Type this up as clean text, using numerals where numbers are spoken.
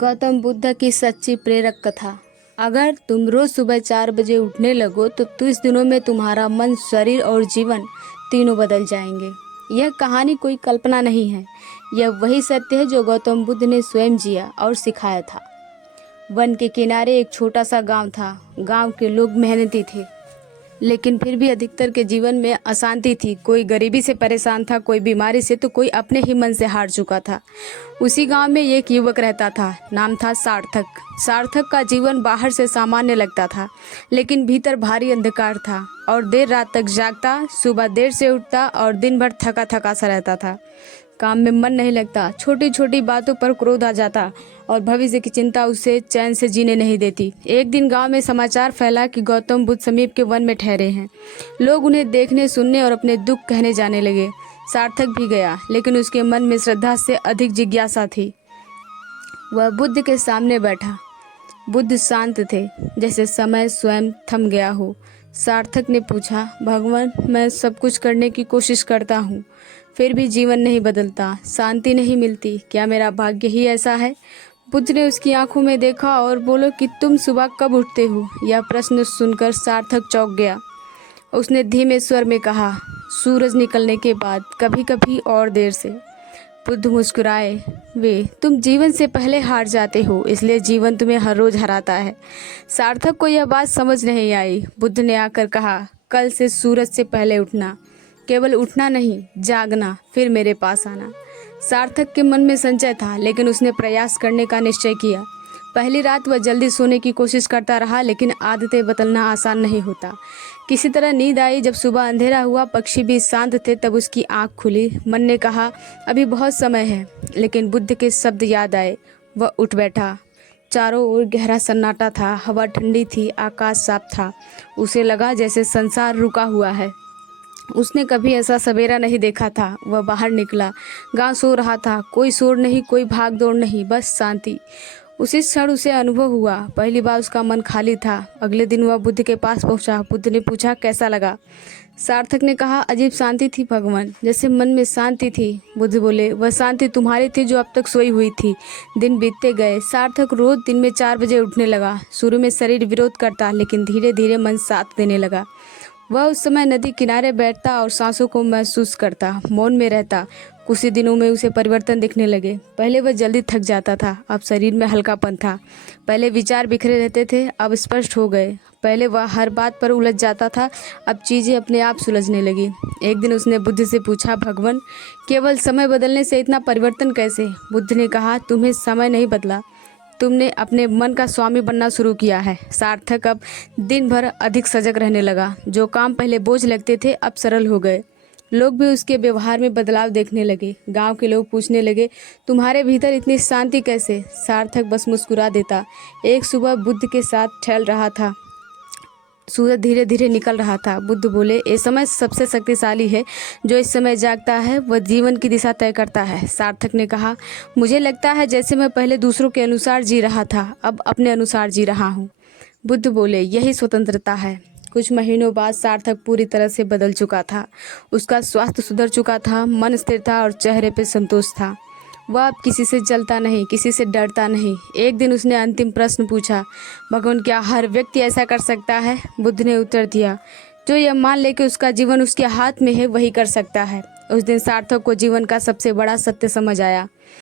गौतम बुद्ध की सच्ची प्रेरक कथा। अगर तुम रोज सुबह 4 बजे उठने लगो तो 30 दिनों में तुम्हारा मन, शरीर और जीवन तीनों बदल जाएंगे। यह कहानी कोई कल्पना नहीं है, यह वही सत्य है जो गौतम बुद्ध ने स्वयं जिया और सिखाया था। वन के किनारे एक छोटा सा गांव था। गांव के लोग मेहनती थे, लेकिन फिर भी अधिकतर के जीवन में अशांति थी। कोई गरीबी से परेशान था, कोई बीमारी से, तो कोई अपने ही मन से हार चुका था। उसी गांव में एक युवक रहता था, नाम था सार्थक। सार्थक का जीवन बाहर से सामान्य लगता था, लेकिन भीतर भारी अंधकार था और देर रात तक जागता, सुबह देर से उठता और दिन भर थका थका सा रहता था। काम में मन नहीं लगता, छोटी छोटी बातों पर क्रोध आ जाता और भविष्य की चिंता उसे चैन से जीने नहीं देती। एक दिन गांव में समाचार फैला कि गौतम बुद्ध समीप के वन में ठहरे हैं। लोग उन्हें देखने, सुनने और अपने दुख कहने जाने लगे। सार्थक भी गया, लेकिन उसके मन में श्रद्धा से अधिक जिज्ञासा थी। वह बुद्ध के सामने बैठा। बुद्ध शांत थे, जैसे समय स्वयं थम गया हो। सार्थक ने पूछा, भगवान, मैं सब कुछ करने की कोशिश करता हूँ, फिर भी जीवन नहीं बदलता, शांति नहीं मिलती। क्या मेरा भाग्य ही ऐसा है? बुद्ध ने उसकी आंखों में देखा और बोलो कि तुम सुबह कब उठते हो? यह प्रश्न सुनकर सार्थक चौंक गया। उसने धीमे स्वर में कहा, सूरज निकलने के बाद, कभी कभी और देर से। बुद्ध मुस्कुराए। तुम जीवन से पहले हार जाते हो, इसलिए जीवन तुम्हें हर रोज हराता है। सार्थक को यह बात समझ नहीं आई। बुद्ध ने आकर कहा, कल से सूरज से पहले उठना, केवल उठना नहीं, जागना, फिर मेरे पास आना। सार्थक के मन में संशय था, लेकिन उसने प्रयास करने का निश्चय किया। पहली रात वह जल्दी सोने की कोशिश करता रहा, लेकिन आदतें बदलना आसान नहीं होता। किसी तरह नींद आई। जब सुबह अंधेरा हुआ, पक्षी भी शांत थे, तब उसकी आंख खुली। मन ने कहा, अभी बहुत समय है, लेकिन बुद्ध के शब्द याद आए। वह उठ बैठा। चारों ओर गहरा सन्नाटा था, हवा ठंडी थी, आकाश साफ था। उसे लगा जैसे संसार रुका हुआ है। उसने कभी ऐसा सवेरा नहीं देखा था। वह बाहर निकला। गांव सो रहा था, कोई शोर नहीं, कोई भाग दौड़ नहीं, बस शांति। उसी क्षण उसे अनुभव हुआ, पहली बार उसका मन खाली था। अगले दिन वह बुद्ध के पास पहुंचा। बुद्ध ने पूछा, कैसा लगा? सार्थक ने कहा, अजीब शांति थी भगवान, जैसे मन में शांति थी। बुद्ध बोले, वह शांति तुम्हारी थी जो अब तक सोई हुई थी। दिन बीतते गए। सार्थक रोज दिन में 4 बजे उठने लगा। शुरू में शरीर विरोध करता, लेकिन धीरे धीरे मन साथ देने लगा। वह उस समय नदी किनारे बैठता और सांसों को महसूस करता, मौन में रहता। कुछ ही दिनों में उसे परिवर्तन दिखने लगे। पहले वह जल्दी थक जाता था, अब शरीर में हल्कापन था। पहले विचार बिखरे रहते थे, अब स्पष्ट हो गए। पहले वह हर बात पर उलझ जाता था, अब चीज़ें अपने आप सुलझने लगी। एक दिन उसने बुद्ध से पूछा, भगवान, केवल समय बदलने से इतना परिवर्तन कैसे? बुद्ध ने कहा, तुम्हें समय नहीं बदला, तुमने अपने मन का स्वामी बनना शुरू किया है। सार्थक अब दिन भर अधिक सजग रहने लगा। जो काम पहले बोझ लगते थे, अब सरल हो गए। लोग भी उसके व्यवहार में बदलाव देखने लगे। गांव के लोग पूछने लगे, तुम्हारे भीतर इतनी शांति कैसे? सार्थक बस मुस्कुरा देता। एक सुबह बुद्ध के साथ टहल रहा था। सूरज धीरे धीरे निकल रहा था। बुद्ध बोले, ये समय सबसे शक्तिशाली है। जो इस समय जागता है, वह जीवन की दिशा तय करता है। सार्थक ने कहा, मुझे लगता है जैसे मैं पहले दूसरों के अनुसार जी रहा था, अब अपने अनुसार जी रहा हूँ। बुद्ध बोले, यही स्वतंत्रता है। कुछ महीनों बाद सार्थक पूरी तरह से बदल चुका था। उसका स्वास्थ्य सुधर चुका था, मन स्थिर था और चेहरे पर संतोष था। वह अब किसी से जलता नहीं, किसी से डरता नहीं। एक दिन उसने अंतिम प्रश्न पूछा, भगवान, क्या हर व्यक्ति ऐसा कर सकता है? बुद्ध ने उत्तर दिया, जो यह मान ले कि उसका जीवन उसके हाथ में है, वही कर सकता है। उस दिन सार्थक को जीवन का सबसे बड़ा सत्य समझ आया।